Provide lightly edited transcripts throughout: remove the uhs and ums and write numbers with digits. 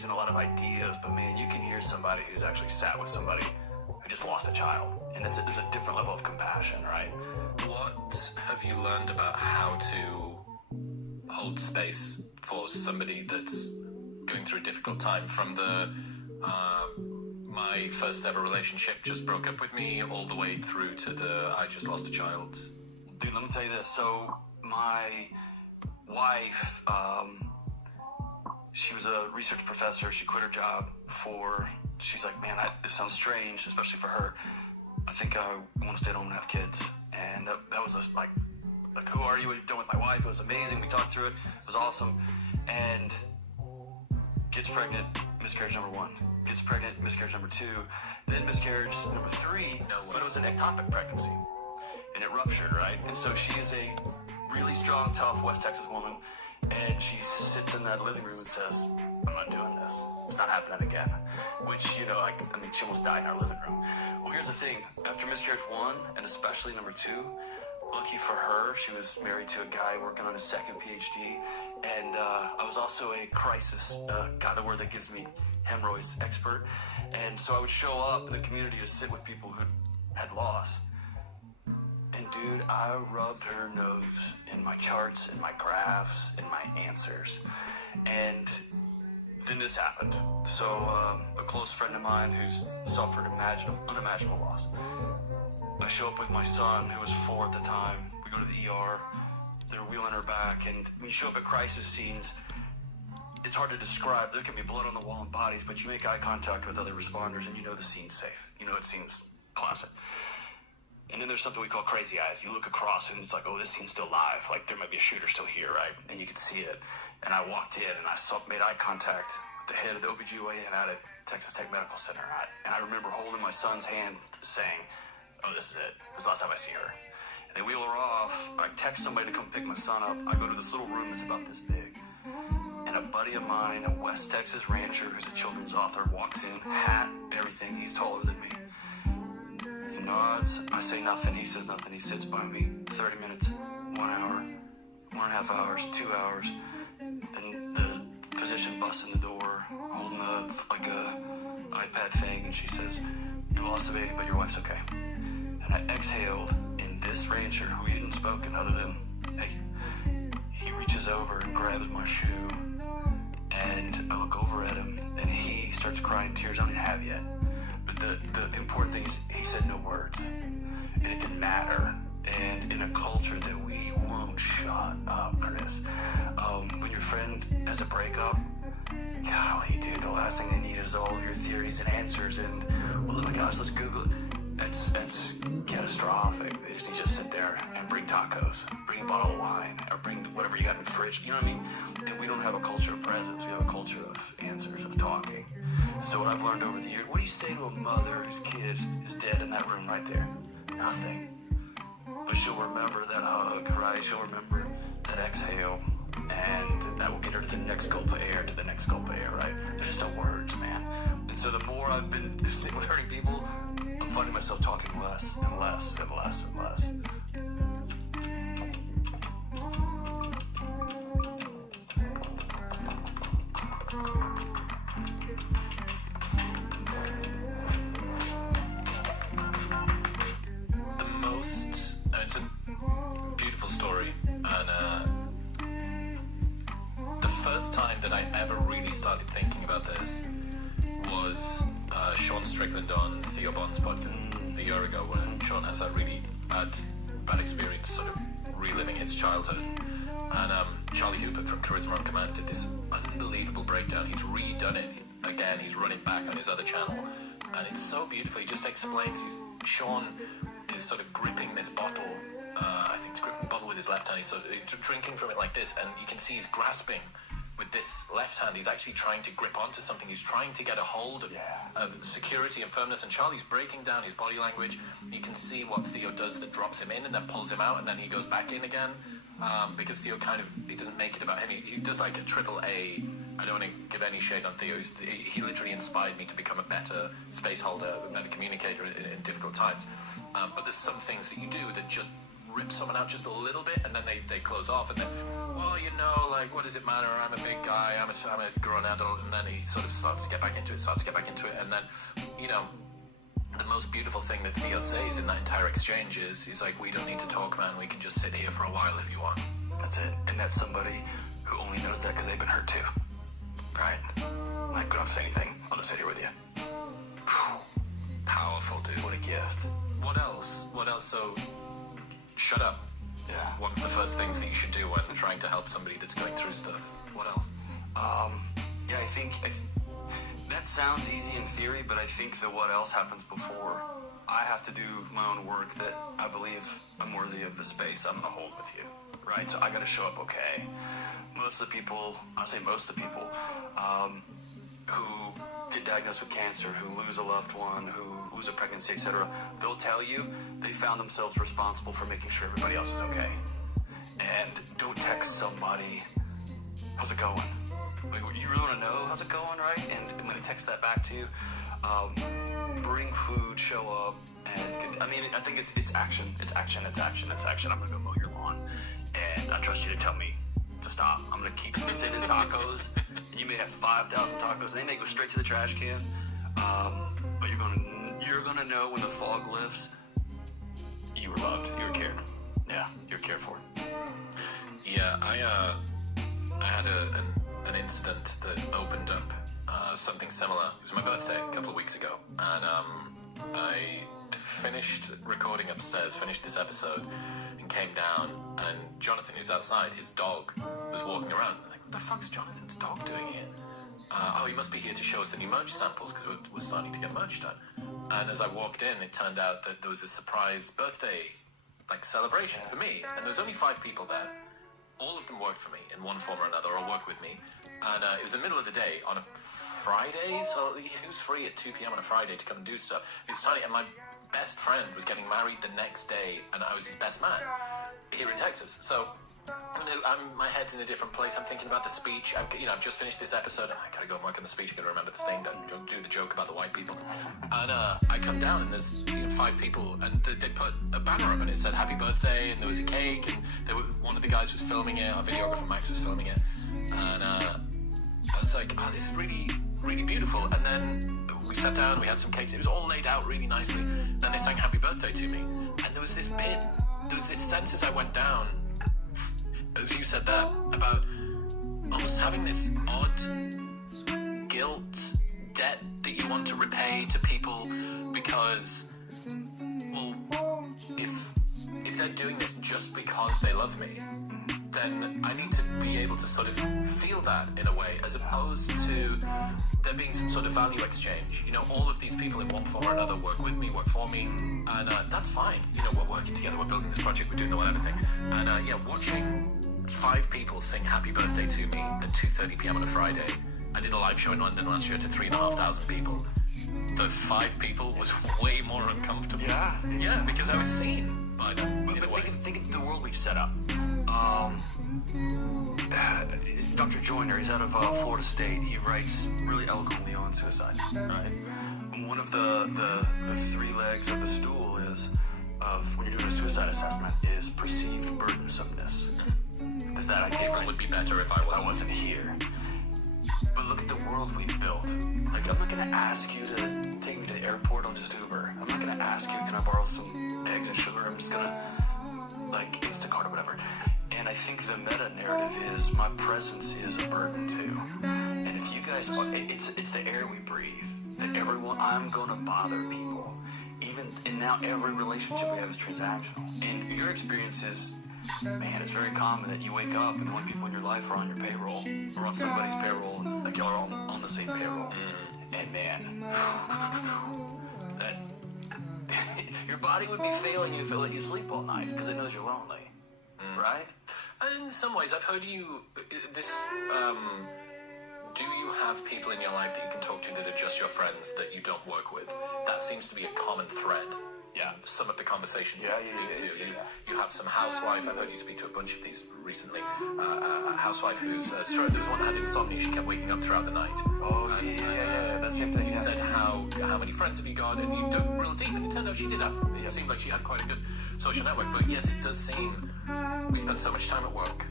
squeezing a lot of ideas, but man, you can hear somebody who's actually sat with somebody who just lost a child, and there's a different level of compassion, right? What have you learned about how to hold space for somebody that's going through a difficult time, from the my first ever relationship just broke up with me all the way through to the I just lost a child? Dude, let me tell you this. So my wife, she was a research professor. She quit her job she's like, man, this sounds strange, especially for her. I think I want to stay at home and have kids. And that was just like, who are you? What have you done with my wife? It was amazing. We talked through it. It was awesome. And gets pregnant, miscarriage number 1. Gets pregnant, miscarriage number 2. Then miscarriage number 3. But it was an ectopic pregnancy. And it ruptured, right? And so she's a really strong, tough West Texas woman. And she sits in that living room and says, I'm not doing this. It's not happening again. Which, she almost died in our living room. Well, here's the thing. After miscarriage 1, and especially number 2, lucky for her, she was married to a guy working on his second PhD. And I was also a crisis, got the word that gives me hemorrhoids expert. And so I would show up in the community to sit with people who had lost. And dude, I rubbed her nose in my charts, in my graphs, in my answers. And then this happened. So a close friend of mine who's suffered unimaginable loss. I show up with my son, who was 4 at the time. We go to the ER. They're wheeling her back. And when you show up at crisis scenes, it's hard to describe. There can be blood on the wall and bodies, but you make eye contact with other responders and you know the scene's safe. You know it seems classic. And then there's something we call crazy eyes. You look across and it's like, oh, this scene's still live. Like there might be a shooter still here, right? And you can see it. And I walked in and I made eye contact with the head of the OBGYN out at Texas Tech Medical Center. And I remember holding my son's hand saying, oh, this is it. This is the last time I see her. And they wheel her off. I text somebody to come pick my son up. I go to this little room that's about this big. And a buddy of mine, a West Texas rancher who's a children's author, walks in, hat, everything. He's taller than me. He nods. I say nothing. He says nothing. He sits by me. 30 minutes, 1 hour, 1.5 hours, 2 hours. Then the physician busts in the door, holding a iPad thing, and she says, you lost a baby, but your wife's okay. And I exhaled, and this rancher, who hadn't spoken other than, hey, he reaches over and grabs my shoe, and I look over at him, and he starts crying tears I don't even have yet. But the important thing is he said no words, and it didn't matter. And in a culture that we won't shut up, Chris, when your friend has a breakup, golly, dude, the last thing they need is all of your theories and answers and, well, oh my gosh, let's Google it. It's catastrophic. They just need you to sit there and bring tacos, bring a bottle of wine, or bring whatever you got in the fridge. You know what I mean? And we don't have a culture of presence. We have a culture of answers, of talking. And so what I've learned over the years, what do you say to a mother whose kid is dead in that room right there? Nothing. But she'll remember that hug, right? She'll remember that exhale. And that will get her to the next gulp of air, to the next gulp of air, right? There's just no words, man. And so the more I've been sitting with hurting people, I'm finding myself talking less and less and less and less. It's a beautiful story, and the first time that I ever really started thinking about this was Sean Strickland on Theo Von's podcast a year ago, when Sean has that really bad experience sort of reliving his childhood. And Charlie Hooper from Charisma on Command did this unbelievable breakdown. He's redone it again. He's run it back on his other channel. And it's so beautiful. He just explains, Sean is sort of gripping this bottle. I think he's gripping the bottle with his left hand. He's sort of drinking from it like this. And you can see he's grasping with this left hand. He's actually trying to grip onto something. He's trying to get a hold of security and firmness. And Charlie's breaking down his body language. You can see what Theo does that drops him in and then pulls him out, and then he goes back in again. Because Theo he doesn't make it about him. He does like a triple A. I don't want to give any shade on Theo. He literally inspired me to become a better space holder, a better communicator in difficult times. But there's some things that you do that just rip someone out just a little bit, and then they close off. And then well, you know, like, what does it matter? I'm a big guy, I'm a grown adult, and then he sort of starts to get back into it, and then, you know, the most beautiful thing that Theo says in that entire exchange is, he's like, we don't need to talk, man, we can just sit here for a while if you want. That's it. And that's somebody who only knows that because they've been hurt too. Right? Like, we don't have to say anything. I'll just sit here with you. Powerful, dude. What a gift. What else? So, shut up. Yeah. One of the first things that you should do when trying to help somebody that's going through stuff. What else? Yeah, I think that sounds easy in theory, but I think the what else happens before. I have to do my own work that I believe I'm worthy of the space I'm gonna hold with you, right? So I gotta show up okay. Most of the people, I say most of the people, who get diagnosed with cancer, who lose a loved one, who lose a pregnancy, etc., they'll tell you they found themselves responsible for making sure everybody else was okay. And don't text somebody, how's it going? Like, you really want to know how's it going, right? And I'm going to text that back to you. Bring food, show up, and I mean, I think it's action. It's action. I'm going to go mow your lawn, and I trust you to tell me to stop. I'm going to keep sending tacos. You may have 5,000 tacos. They may go straight to the trash can, but you're gonna know when the fog lifts. You were loved. You were cared. Yeah, you're cared for. Yeah, I had an incident that opened up something similar. It was my birthday a couple of weeks ago, and I finished recording upstairs, finished this episode, and came down, and Jonathan, who's outside, his dog was walking around. I was like, what the fuck's Jonathan's dog doing here? Oh, he must be here to show us the new merch samples, because we're starting to get merch done. And as I walked in, it turned out that there was a surprise birthday celebration for me, and there was only 5 people there. All of them worked for me in one form or another, or worked with me. And it was the middle of the day on a Friday, so who's free at 2 p.m. on a Friday to come and do stuff? It was tiny, and my best friend was getting married the next day, and I was his best man here in Texas. So my head's in a different place. I'm thinking about the speech. I've just finished this episode, and I gotta go and work on the speech. I gotta remember the thing, don't do the joke about the white people. And I come down, and there's 5 people, and they put a banner up, and it said "Happy Birthday," and there was a cake, and one of the guys was filming it. Our videographer Max was filming it, and I was like, "Oh, this is really, really beautiful." And then we sat down, we had some cakes. It was all laid out really nicely. Then they sang "Happy Birthday" to me, and there was this sense as I went down, as you said that, about almost having this odd guilt, debt that you want to repay to people because, well, if they're doing this just because they love me, then I need to be able to sort of feel that in a way, as opposed to there being some sort of value exchange. All of these people in one form or another work with me, work for me, and that's fine. We're working together, we're building this project, we're doing the whatever thing. And watching 5 people sing "Happy Birthday" to me at 2:30 p.m. on a Friday. I did a live show in London last year to 3,500 people. The 5 people was way more uncomfortable. Yeah, because I was seen by them. But think of the world we've set up. Dr. Joyner, he's out of Florida State. He writes really eloquently on suicide. Right. One of the 3 legs of the stool when you're doing a suicide assessment is perceived burdensomeness. Does that idea would be better if I wasn't here? But look at the world we've built. Like, I'm not gonna ask you to take me to the airport. I'll just Uber. I'm not gonna ask you, can I borrow some eggs and sugar? I'm just gonna Instacart or whatever. And I think the meta narrative is my presence is a burden too. And if you guys, it's the air we breathe. That I'm gonna bother people. And now every relationship we have is transactional. And your experience is, man, it's very common that you wake up and the only people in your life are on your payroll or on somebody's payroll, like y'all are all on the same payroll. And man, that your body would be failing you if it let you sleep all night because it knows you're lonely, right? In some ways, I've heard you. Do you have people in your life that you can talk to that are just your friends that you don't work with? That seems to be a common thread. Yeah. Some of the conversations you have some housewife. I've heard you speak to a bunch of these recently. A housewife who's there was one that had insomnia. She kept waking up throughout the night. Oh, yeah. That same thing. You said how many friends have you got, and you dug real deep, and it turned out she did have. It seemed like she had quite a good social network. But yes, it does seem we spend so much time at work,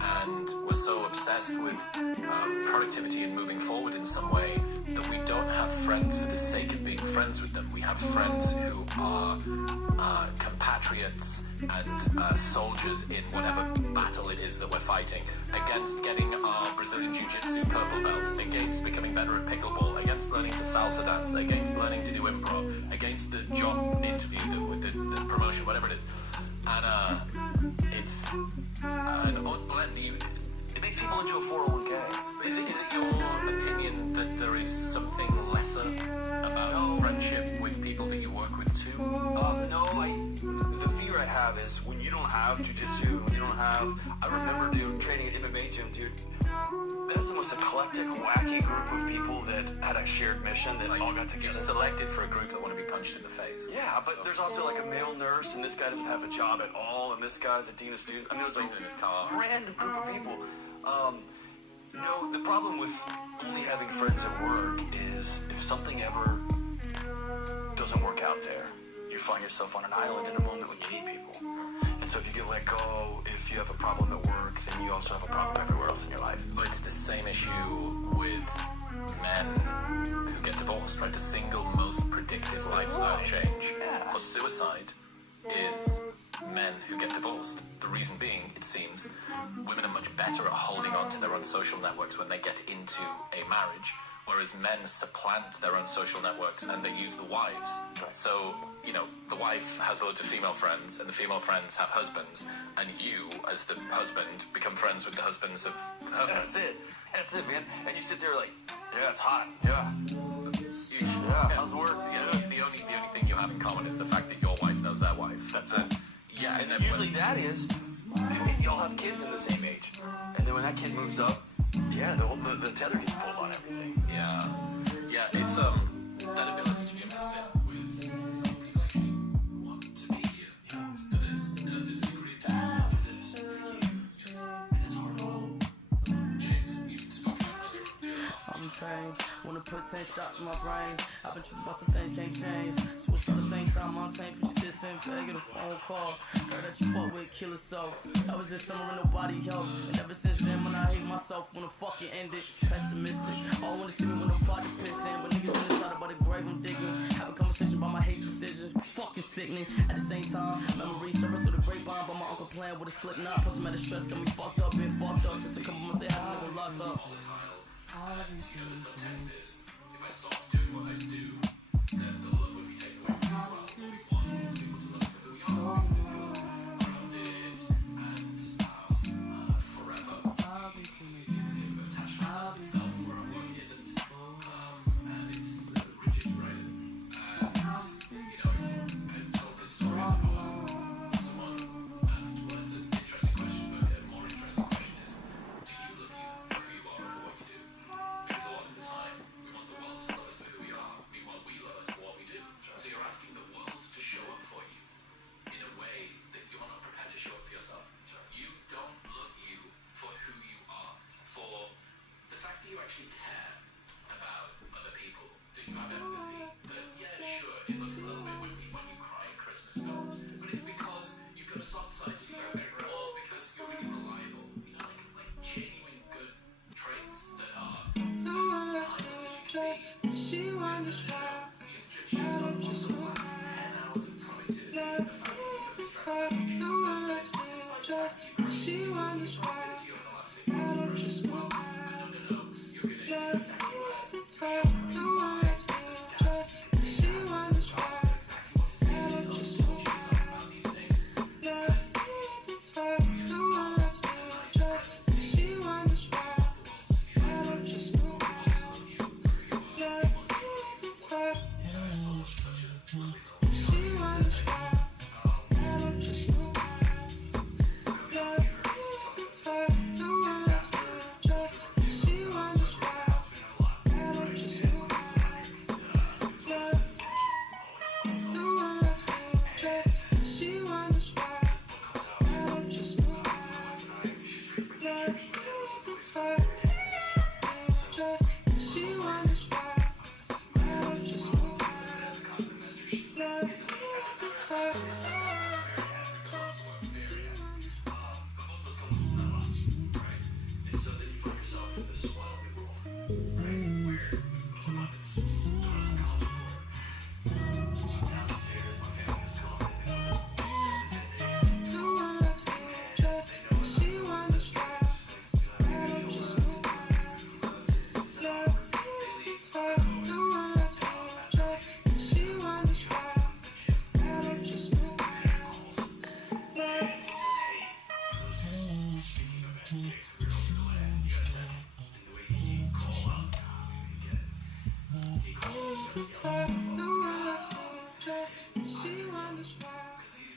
and and we're so obsessed with productivity and moving forward in some way that we don't have friends for the sake of being friends with them. We have friends who are compatriots and soldiers in whatever battle it is that we're fighting, against getting our Brazilian Jiu-Jitsu purple belt, against becoming better at pickleball, against learning to salsa dance, against learning to do improv, against the job interview, the promotion, whatever it is. And it's an odd blend. It makes people into a 401k. Is it your opinion that there is something lesser about friendship with people that you work with too? The fear I have is when you don't have jiu-jitsu, when you don't have... I remember, dude, training at MMA gym, dude. That's the most eclectic, wacky group of people that had a shared mission that all got together. You're selected for a group that want to be punched in the face. Yeah, but there's also like a male nurse, and this guy doesn't have a job at all, and this guy's a dean of students. I mean, there's a in his car. random group of people. No, the problem with only having friends at work is if something ever doesn't work out there, you find yourself on an island in a moment when you need people. And so if you get let go, if you have a problem at work, then you also have a problem everywhere else in your life. But it's the same issue with men who get divorced, right? The single most predictive lifestyle change for suicide is men who get divorced. The reason being, it seems, women are much better at holding on to their own social networks when they get into a marriage, whereas men supplant their own social networks and they use the wives. So, you know, the wife has loads of female friends and the female friends have husbands, and you, as the husband, become friends with the husbands of her. That's it, man. And you sit there like, yeah, it's hot, yeah. How's work? Yeah, the only thing you have in common is the fact that your wife knows their wife. That's it. Yeah, and then usually that is, y'all have kids in the same age. And then when that kid moves up, yeah, the tether gets pulled on everything. Yeah, it's that ability to be able to sit with people actually want to be here for this. This is a great testimony for this, for you. Yes. And it's hard. James, you spoke about earlier. I'm trained, wanna put 10 shots in my brain. I've been tripping about some things can't change. Switch on the same time, on tape, put your disinfect, get a phone call. Heard that you fought with killer soul. That was this summer and nobody helped. And ever since then, when I hate myself, wanna fuck it end it. Pessimistic, all wanna see me when nobody pissing. But niggas been inside about the grave I'm digging. Have a conversation about my hate decisions. Fucking sickening. At the same time, memories surface through the grapevine. But my uncle playing with a slip knot. Plus, I'm at a stress, got me fucked up, been fucked up. Since a couple months, they had a nigga locked up. The subtext is, if I stop doing what I do, then the love will be taken away from me as well. What we want is people to love us for who we are, because it feels grounded and forever. It's attached to a sense of self where our work isn't, and it's rigid, right? And, I told this story about someone asked, well, it's an interesting question, but a more interesting question is, do you love you for who you are and for what you do? Because a lot of the time, we want the world to love us for who we are. Meanwhile, we love us for what we do. So you're asking the world to show up for you in a way that you're not prepared to show up for yourself. You don't love you for who you are, for the fact that you actually care about other people, that you have empathy, that, yeah, sure, it looks a little bit wimpy when you cry at Christmas films, but it's because you've got a soft side to you, or because you're really reliable. You know, like genuine good traits that are as timeless as you can be. You've judged yourself on the last 10 hours of productivity and the fact that you've abstracted despite the fact that you've productivity over the last 6 months. Well, no, you're going to exactly where the stats you can see that, the stars know exactly what to say to yourself, talk to yourself about these things. And you know, a nice pregnancy, the world to be able to love you for who you are, we want you to be what you are. You know, it's such a lovely little these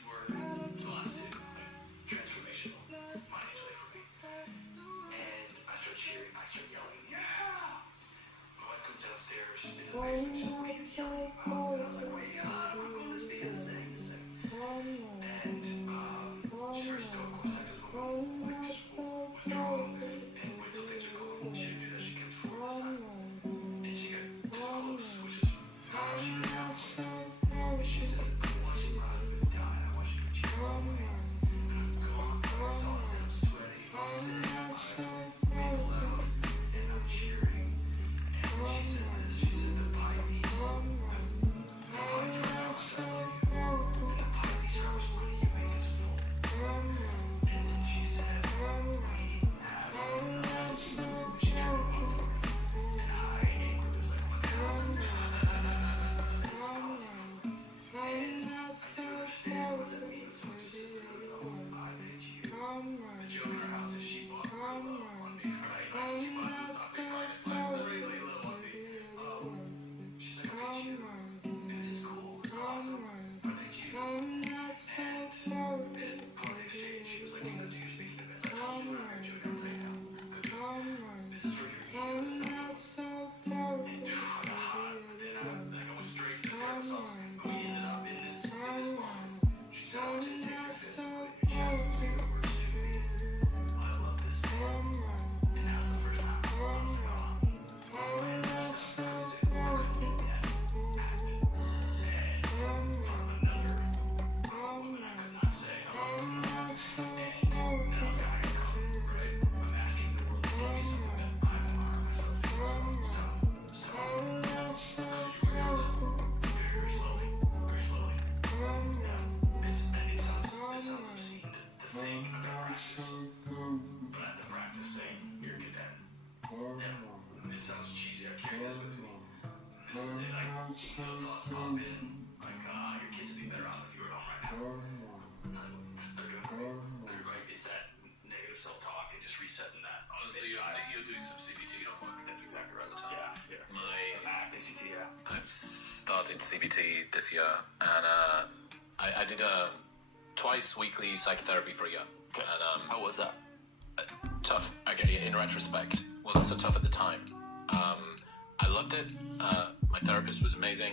were positive, transformational, financially for me. And I started cheering, I started yelling, yeah! My wife comes downstairs into the basement, she's like, what are you yelling about? And I was like, wait, I'm going to speak of this thing. And she first spoke with sex as a woman, like just withdraw and wait till things are calm. She didn't do that, she kept forward this time. And she got this close, which is not how she was out. And she said, I'm watching my husband die, I watched him cheat on me. And I'm gone, I'm exhausted, I'm sweaty, I'm sick, I'm people out, and I'm cheering. And then she said this, she said, the pie piece, the pie jar now is I love you. And the pie piece, how much money you make is full. And then she said, we have enough. And she turned and walked away. And I angrily was like, what the hell is that? And it's causing for me. And I understand what that means. So I just said, no, I picked you. The joke in our house is she bought really low on me, right? She bought this really low on me. She's like, I picked you. And this is cool. It's awesome. I picked you. And part of the exchange, she was like, you gotta do your speaking events. I told you when I heard you, and I was like, no, good. This is for your ego. And I got hot. Then I went straight to the therapist's office. But we ended up in this moment. She said, I want you to take your fist and put it in your chest and say the words to me. I love this man. And that was the first time. I was like, oh, my head was I couldn't sit. I couldn't do that. Act. And in front of another woman, I could not say, I love this man. And then I was like, I gotta come, right? I'm asking the world to give me something that I will honor myself to myself. Stuff. Very slowly. Very slowly. Yeah. It sounds obscene to think I gotta practice. But I have to practice saying, you're a good dad. Yeah. This sounds cheesy. I carry this with me. This is it. Like, little thoughts pop in. Like, your kids would be better off if you were at home right now. They're doing great. Right? It's that negative self-talk and just resetting that. So you're doing some CBT homework. That's exactly right. All the time. Yeah. ACT, yeah. I've started CBT this year, and I did a twice weekly psychotherapy for a year. Okay. And How was that? tough, actually, in retrospect. Wasn't so tough at the time. I loved it. My therapist was amazing.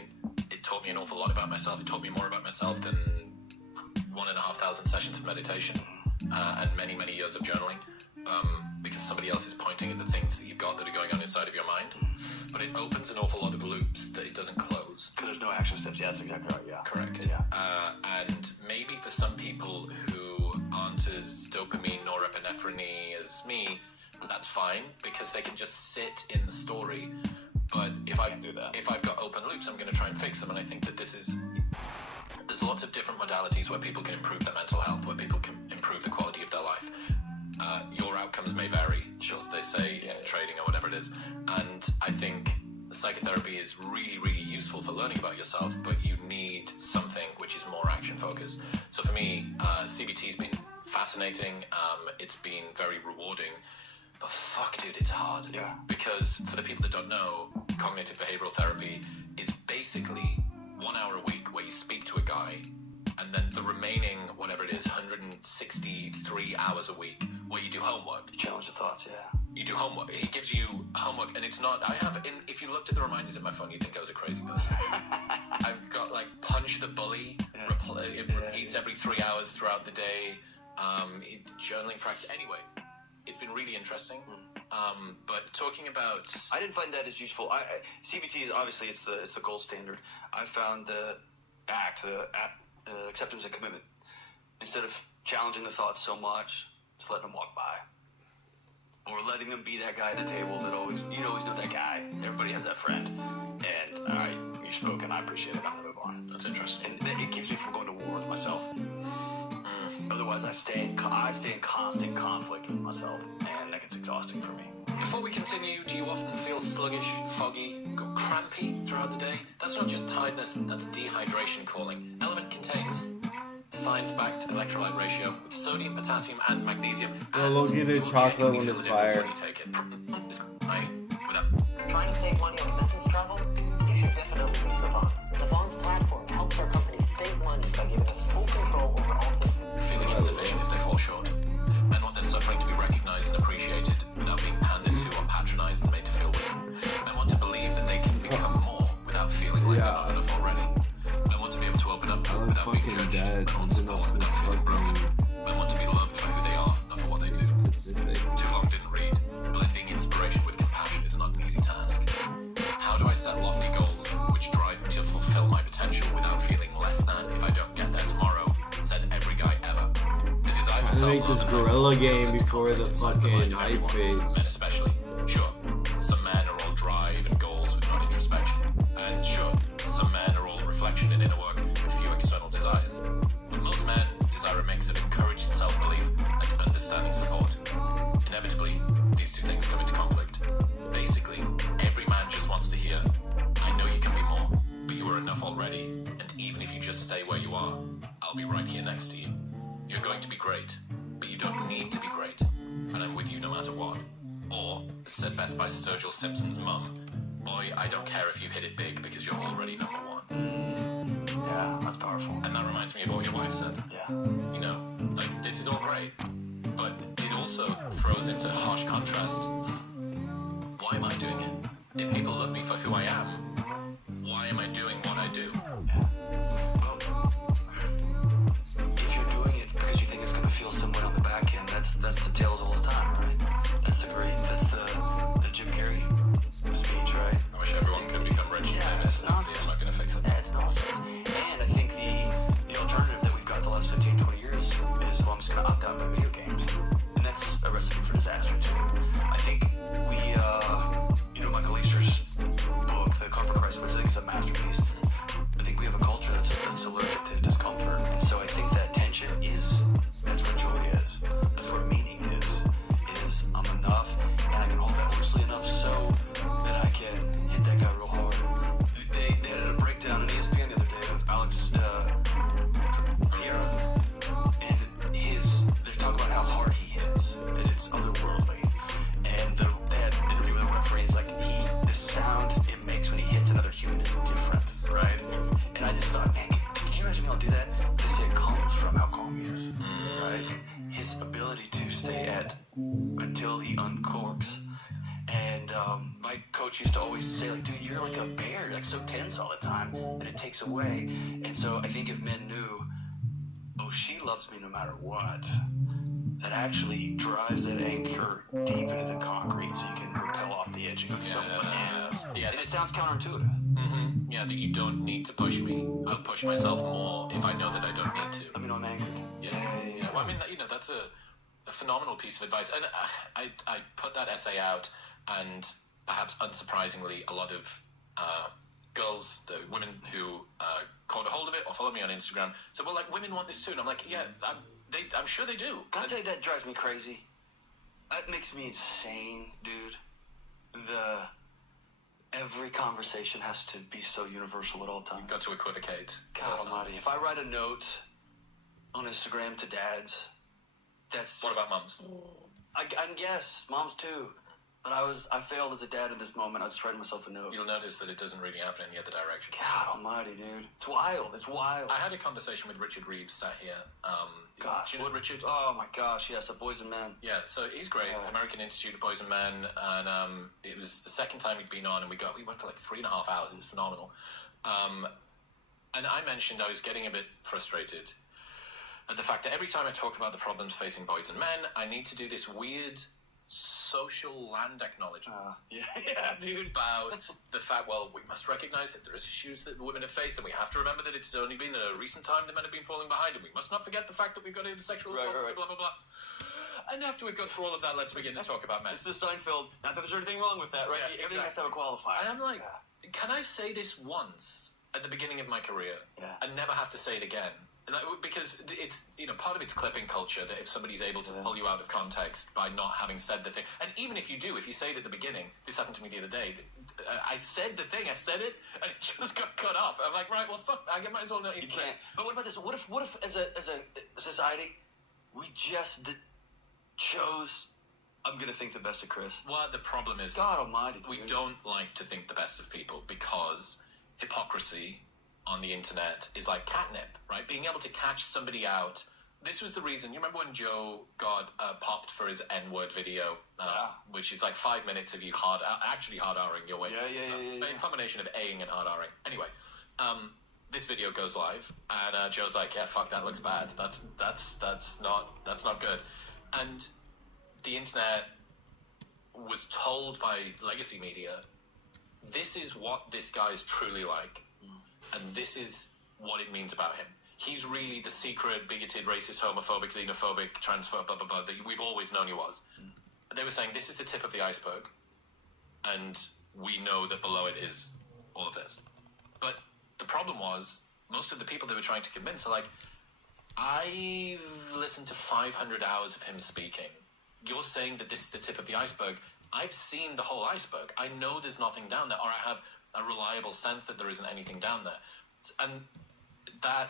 It taught me an awful lot about myself. It taught me more about myself than 1,500 sessions of meditation and many, many years of journaling. Because somebody else is pointing at the things that you've got that are going on inside of your mind. But it opens an awful lot of loops that it doesn't close. Because there's no action steps. Yeah, that's exactly right. Yeah. Correct. Yeah. And maybe for some people who aren't as dopamine or epinephrine as me, that's fine because they can just sit in the story. But if I've got open loops, I'm going to try and fix them. And I think that there's lots of different modalities where people can improve their mental health, where people can improve the quality of their life. Your outcomes may vary, as they say in trading or whatever it is. And I think psychotherapy is really, really useful for learning about yourself, but you need something which is more action focused. So for me, CBT's been fascinating. It's been very rewarding. But fuck, dude, it's hard. Yeah. Because for the people that don't know, cognitive behavioral therapy is basically 1 hour a week where you speak to a guy, and then the remaining, whatever it is, 163 hours a week where you do homework. Challenge the thoughts, yeah. You do homework. He gives you homework, and it's not. If you looked at the reminders in my phone, you'd think I was a crazy person. I've got like Punch the Bully. Yeah. It repeats every 3 hours throughout the day. Journaling practice. Anyway, it's been really interesting. But talking about, I didn't find that as useful. CBT is obviously it's the gold standard. I found the acceptance and commitment. Instead of challenging the thoughts so much, just letting them walk by. Or letting them be that guy at the table that you always know that guy. Everybody has that friend. And all right, you spoke and I appreciate it. I'm gonna move on. That's interesting. And it keeps me from going to war with myself. Otherwise, I stay in constant conflict with myself, and that gets exhausting for me. Before we continue, do you often feel sluggish, foggy, got crampy throughout the day? That's not just tiredness, that's dehydration calling. Element contains science-backed electrolyte ratio with sodium, potassium, and magnesium. Well, look at the chocolate when it's fired. When you take it. Trying to save money on business travel? You should definitely that want is support enough but don't feel broken. fucking I want to be loved for who they are, not for what they do. specific. Too long didn't read. Blending inspiration with compassion is not an easy task. How do I set lofty goals which drive me to fulfill my potential without feeling less than if I don't get there tomorrow? Said every guy ever. The desire for I make self-love this and gorilla confidence game comes into before the conflict inside the fucking mind of hype everyone, phase. men especially. Sure, some men are all drive and goals with no introspection. And sure, some men are all reflection and inner work with few external desires. But most men desire a mix of encouraged self-belief and understanding support. Inevitably, these two things come into conflict. Basically, every man just wants to hear, I know you can be more, but you are enough already, and even if you just stay where you are, I'll be right here next to you. You're going to be great, but you don't need to be great, and I'm with you no matter what. Or, as said best by Sturgill Simpson's mum, boy, I don't care if you hit it big because you're already number one. Yeah, that's powerful. And that reminds me of what your wife said. Yeah. You know, like, this is all great, but it also throws into harsh contrast. Why am I doing it? If people love me for who I am, why am I doing what I do? Well, if you're doing it because you think it's gonna feel somewhere on the back end, that's the tale of all time, right? That's the Jim Carrey speech, right? I wish everyone could become rich and Yeah, famous. it's nonsense. It's not going to fix it. Yeah, it's nonsense. And I think the alternative that we've got the last 15, 20 years is, well, I'm just gonna opt out of my video games. And that's a recipe for disaster too. I think Michael Easter's book, The Comfort Crisis, which I think is a masterpiece. I think we have a culture that's allergic to discomfort, and so I think that tension that's what joy is. That's what meaning is I'm enough, and I can hold that loosely enough so that I can hit that guy real hard. They had a breakdown on ESPN the other day of Alex Pereira, and they're talking about how hard he hits, that it's otherworldly, and they had an interview with a referee. It's like the sound it makes when he hits another human is different, right? And I just thought, man, can you imagine me able to do that? They say it comes from how calm he is, right? His ability to stay until he uncorks. And my coach used to always say, like, dude, you're like a bear, you're like so tense all the time, and it takes away. And so I think if men knew, oh, she loves me no matter what, that actually drives that anchor deep into the concrete so you can rappel off the edge and go so bananas. Yeah. And it sounds counterintuitive. Mm-hmm. Yeah, that you don't need to push me. I'll push myself more if I know that I don't need to. Let me know I'm anchored. Yeah. Well, I mean, that's a phenomenal piece of advice. And I put that essay out, and perhaps unsurprisingly, a lot of girls, the women who caught a hold of it or follow me on Instagram, said, well, like, women want this too. And I'm like, yeah, I'm sure they do. Can I tell you, that drives me crazy? That makes me insane, dude. Every conversation has to be so universal at all times. Got to equivocate. God almighty. If I write a note on Instagram to dads, that's What just, about mums? I guess moms too. But I failed as a dad in this moment. I just writing myself a note. You'll notice that it doesn't really happen in the other direction. God almighty, dude. It's wild. It's wild. I had a conversation with Richard Reeves sat here. Gosh. Do you know Richard? Oh my gosh, yes, a Boys and Men. Yeah, so he's great. Yeah. American Institute of Boys and Men, and it was the second time he'd been on, and we went for like 3.5 hours. It was phenomenal. And I mentioned I was getting a bit frustrated at the fact that every time I talk about the problems facing boys and men, I need to do this weird social land acknowledgement Yeah, dude. about the fact, well, we must recognize that there is issues that women have faced, and we have to remember that it's only been a recent time that men have been falling behind, and we must not forget the fact that we've got into sexual assault, Right. blah, blah, blah. And after we go through all of that, let's begin to talk about men. It's the Seinfeld. Not that there's anything wrong with that, right? Yeah, Everything has to have a qualifier. And I'm like, can I say this once at the beginning of my career and never have to say it again? Because it's, part of it's clipping culture, that if somebody's able to pull you out of context by not having said the thing, and even if you say it at the beginning, this happened to me the other day, I said the thing, I said it, and it just got cut off. I'm like, right, well, fuck, I might as well not even You say can't. it. But what about this? What if as a society, we just chose, I'm going to think the best of Chris? Well, the problem is God almighty, dude. we don't like to think the best of people because hypocrisy on the internet is like catnip, right? Being able to catch somebody out. This was the reason. You remember when Joe got popped for his N-word video, which is like 5 minutes of you actually hard-R'ing your way. Yeah. A combination of A-ing and hard-R'ing. Anyway, this video goes live, and Joe's like, "Yeah, fuck, that looks bad. That's not good." And the internet was told by legacy media, this is what this guy's truly like, and this is what it means about him. He's really the secret, bigoted, racist, homophobic, xenophobic, transphobic, blah, blah, blah, that we've always known he was. They were saying, this is the tip of the iceberg, and we know that below it is all of this. But the problem was, most of the people they were trying to convince are like, I've listened to 500 hours of him speaking. You're saying that this is the tip of the iceberg. I've seen the whole iceberg. I know there's nothing down there, or I have a reliable sense that there isn't anything down there. And that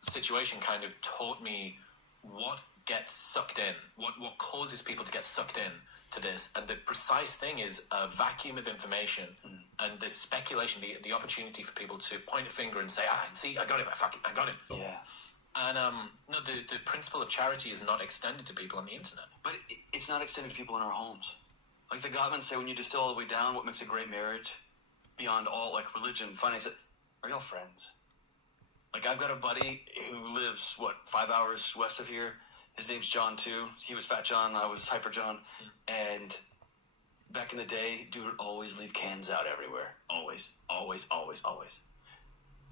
situation kind of taught me what gets sucked in, what causes people to get sucked in to this. And the precise thing is a vacuum of information and the speculation, the opportunity for people to point a finger and say, see, I got him, I got him. Yeah. And no, the principle of charity is not extended to people on the internet. But it's not extended to people in our homes. Like the Gottmans say, when you distill all the way down, what makes a great marriage, beyond all, like, religion, finance, are y'all friends? Like, I've got a buddy who lives, 5 hours west of here. His name's John, too. He was Fat John, I was Hyper John. And back in the day, dude would always leave cans out everywhere. Always, always, always, always.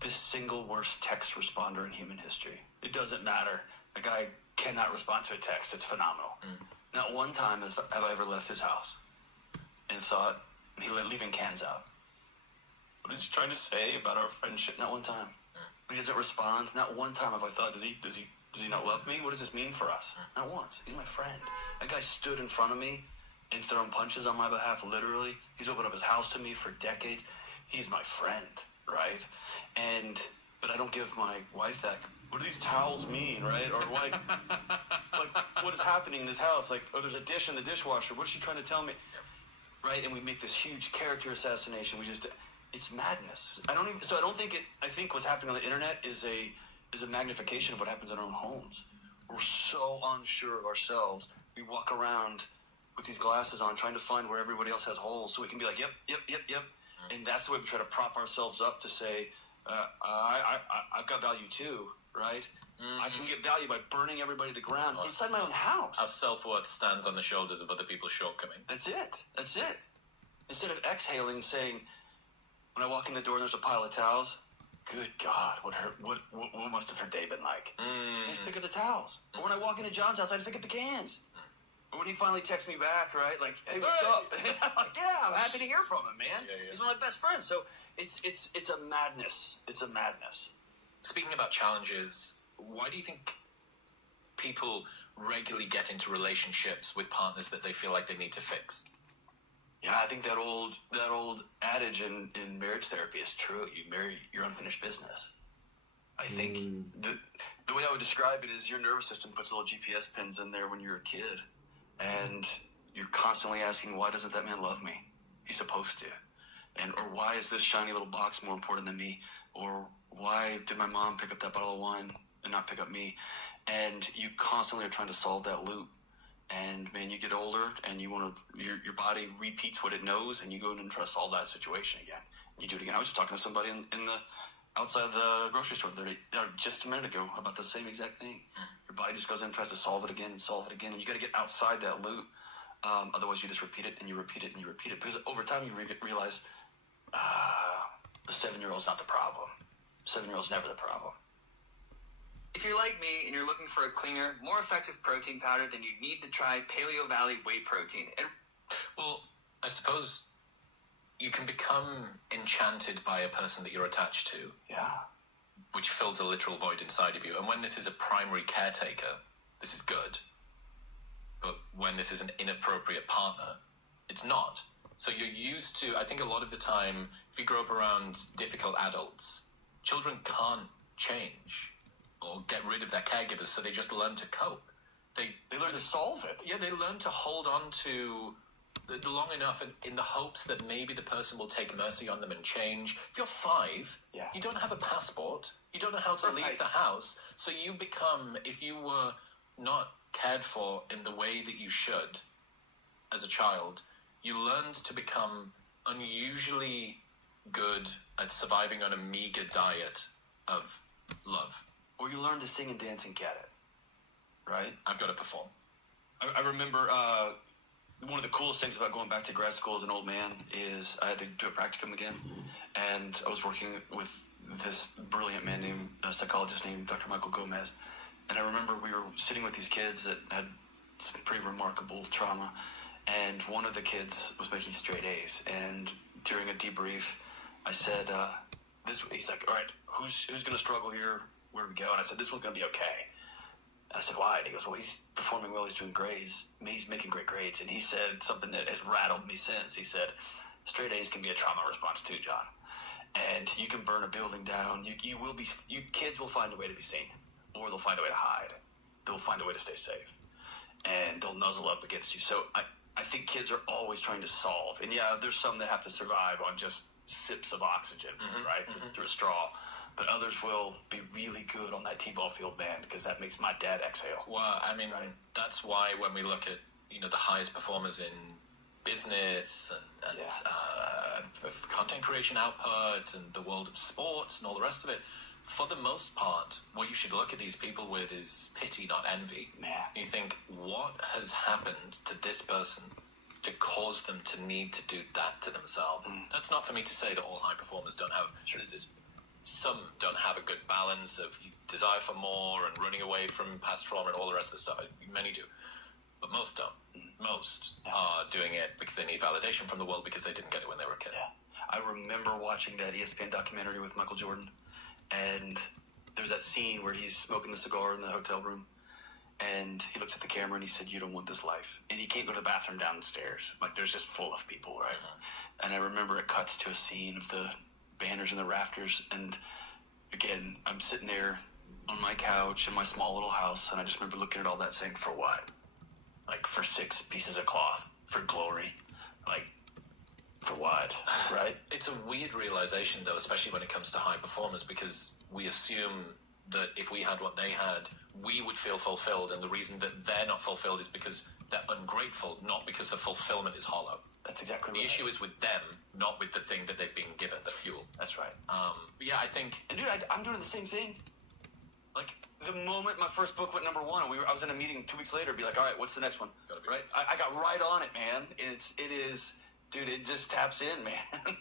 The single worst text responder in human history. It doesn't matter. A guy cannot respond to a text. It's phenomenal. Not one time have I ever left his house and thought, leaving cans out. What is he trying to say about our friendship? Not one time. He doesn't respond. Not one time have I thought, does he not love me? What does this mean for us? Not once. He's my friend. That guy stood in front of me and thrown punches on my behalf, literally. He's opened up his house to me for decades. He's my friend, right? But I don't give my wife that. What do these towels mean, right? Or like what is happening in this house? Like, oh, there's a dish in the dishwasher. What is she trying to tell me? Right? And we make this huge character assassination. It's madness. I think what's happening on the internet is a magnification of what happens in our own homes. We're so unsure of ourselves. We walk around with these glasses on, trying to find where everybody else has holes, so we can be like, yep. And that's the way we try to prop ourselves up to say, I've got value too, right? I can get value by burning everybody to the ground inside my own house. Our self-worth stands on the shoulders of other people's shortcomings. That's it. Instead of exhaling, saying, when I walk in the door and there's a pile of towels, good God, what must have her day been like? I just pick up the towels. Or when I walk into John's house, I just pick up the cans. Or when he finally texts me back, right? Like, hey, what's up? I'm like, yeah, I'm happy to hear from him, man. Yeah. He's one of my best friends. So it's a madness. It's a madness. Speaking about challenges, why do you think people regularly get into relationships with partners that they feel like they need to fix? Yeah, I think that old adage in marriage therapy is true. You marry your unfinished business. I think the way I would describe it is your nervous system puts little GPS pins in there when you're a kid, and you're constantly asking, why doesn't that man love me? He's supposed to. Or why is this shiny little box more important than me? Or why did my mom pick up that bottle of wine and not pick up me? And you constantly are trying to solve that loop. And man, you get older, and your body repeats what it knows, and you go in and try to solve that situation again. You do it again. I was just talking to somebody outside the grocery store just a minute ago about the same exact thing. Your body just goes in and tries to solve it again, and you got to get outside that loop. Otherwise, you just repeat it, and you repeat it, and you repeat it. Because over time, you realize the 7-year-old's not the problem. 7-year-old's never the problem. If you're like me and you're looking for a cleaner, more effective protein powder, then you need to try Paleo Valley Whey Protein. Well, I suppose you can become enchanted by a person that you're attached to. Yeah. Which fills a literal void inside of you. And when this is a primary caretaker, this is good. But when this is an inappropriate partner, it's not. So you're used to, I think a lot of the time, if you grow up around difficult adults, children can't change or get rid of their caregivers, so they just learn to cope. They learn to solve it. Yeah, they learn to hold on to long enough in the hopes that maybe the person will take mercy on them and change. If you're 5, you don't have a passport. You don't know how to leave the house. So you become, if you were not cared for in the way that you should as a child, you learned to become unusually good at surviving on a meager diet of love. Or you learn to sing and dance and get it, right? I've got to perform. I remember one of the coolest things about going back to grad school as an old man is I had to do a practicum again, and I was working with this brilliant man named a psychologist named Dr. Michael Gomez, and I remember we were sitting with these kids that had some pretty remarkable trauma, and one of the kids was making straight A's, and during a debrief, I said, he's like, all right, who's going to struggle here? Where do we go? And I said, this one's going to be okay. And I said, why? And he goes, well, he's performing well, he's doing grades, he's making great grades. And he said something that has rattled me since. He said, straight A's can be a trauma response too, John. And you can burn a building down. Kids will find a way to be seen, or they'll find a way to hide. They'll find a way to stay safe. And they'll nuzzle up against you. So I think kids are always trying to solve. And yeah, there's some that have to survive on just sips of oxygen, right? Through a straw. But others will be really good on that T-ball field band because that makes my dad exhale. Well, I mean, that's why when we look at, the highest performers in business and content creation output and the world of sports and all the rest of it, for the most part, what you should look at these people with is pity, not envy. Man. You think, what has happened to this person to cause them to need to do that to themselves? That's not for me to say that all high performers don't have... Some don't have a good balance of desire for more and running away from past trauma and all the rest of the stuff. Many do. But most don't. Most are doing it because they need validation from the world because they didn't get it when they were a kid. Yeah. I remember watching that ESPN documentary with Michael Jordan, and there's that scene where he's smoking the cigar in the hotel room, and he looks at the camera and he said, you don't want this life. And he can't go to the bathroom downstairs. Like, there's just full of people, right? And I remember it cuts to a scene of the banners in the rafters, and again, I'm sitting there on my couch in my small little house, and I just remember looking at all that saying, for what? Like, for 6 pieces of cloth, for glory, like, for what, right? It's a weird realization, though, especially when it comes to high performers, because we assume that if we had what they had, we would feel fulfilled, and the reason that they're not fulfilled is because they're ungrateful, not because the fulfillment is hollow. That's exactly right. The issue is with them, not with the thing that they've been given, the fuel. That's right. Yeah, I think... And dude, I'm doing the same thing. Like, the moment my first book went number 1, and I was in a meeting 2 weeks later, be like, all right, what's the next one? Right? I got right on it, man. It is, dude, it just taps in, man.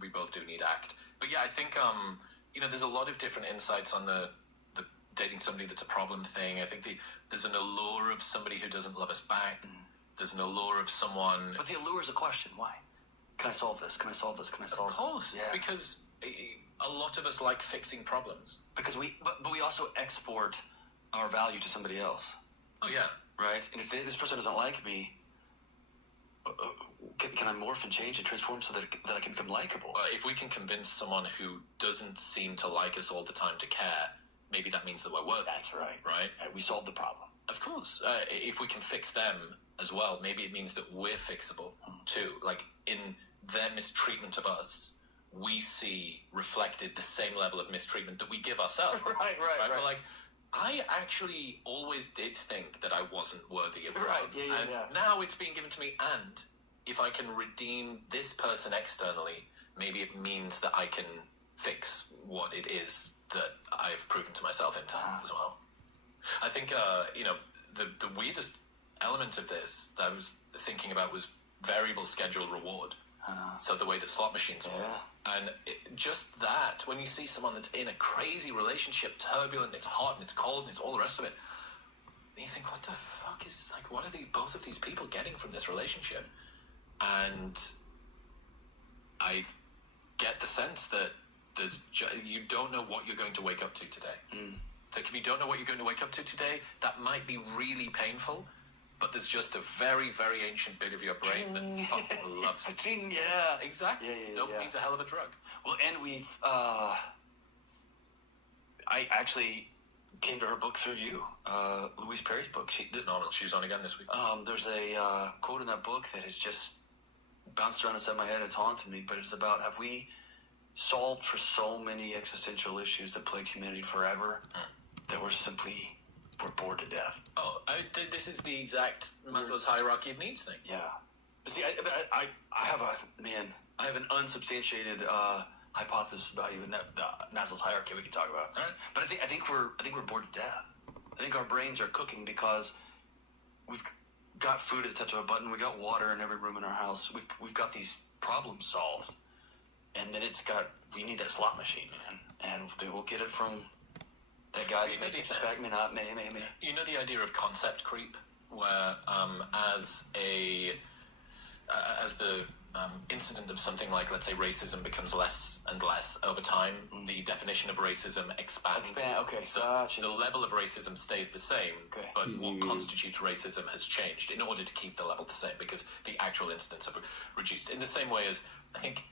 We both do need ACT. But yeah, I think, there's a lot of different insights on the dating somebody that's a problem thing. I think there's an allure of somebody who doesn't love us back. There's an allure of someone... But the allure is a question. Why? Can I solve this? Can I solve this? Can I solve this? Of course. Yeah. Because a lot of us like fixing problems. Because but we also export our value to somebody else. Oh, yeah. Right? And if this person doesn't like me, can I morph and change and transform so that I can become likable? If we can convince someone who doesn't seem to like us all the time to care, maybe that means that we're worthy. That's right. Right? We solved the problem. Of course. If we can fix them as well, maybe it means that we're fixable too. Like, in their mistreatment of us, we see reflected the same level of mistreatment that we give ourselves. Right. We're like, I actually always did think that I wasn't worthy of love. Right, yeah. Now it's being given to me, and if I can redeem this person externally, maybe it means that I can fix what it is that I've proven to myself in time as well. I think, the weirdest element of this that I was thinking about was variable schedule reward. So the way that slot machines work. And just that, when you see someone that's in a crazy relationship, turbulent, it's hot and it's cold and it's all the rest of it, you think, what the fuck is, like, what are both of these people getting from this relationship? And I get the sense that you don't know what you're going to wake up to today. It's like, if you don't know what you're going to wake up to today, that might be really painful, but there's just a very, very ancient bit of your brain that fucking loves it. Yeah. Exactly. Dopamine's a hell of a drug. Well, and we've, I actually came to her book through you, Louise Perry's book. Phenomenal. She was on again this week. There's a quote in that book that has just bounced around inside my head. It's haunted me, but it's about, have we solved for so many existential issues that plagued humanity forever that we're bored to death? Oh, this is the exact Maslow's hierarchy of needs thing. Yeah. See, I have an unsubstantiated hypothesis about even that Maslow's hierarchy we can talk about. All right. But I think we're bored to death. I think our brains are cooking because we've got food at the touch of a button. We got water in every room in our house. We've got these problems solved, and then we need that slot machine, man. And we'll get it from that guy that makes us back. Me. You know the idea of concept creep, where as the incident of something like, let's say, racism becomes less and less over time, the definition of racism expands. Okay, So gotcha. the level of racism stays the same, Okay. but what constitutes racism has changed in order to keep the level the same, because the actual incidents have reduced. In the same way as, I think,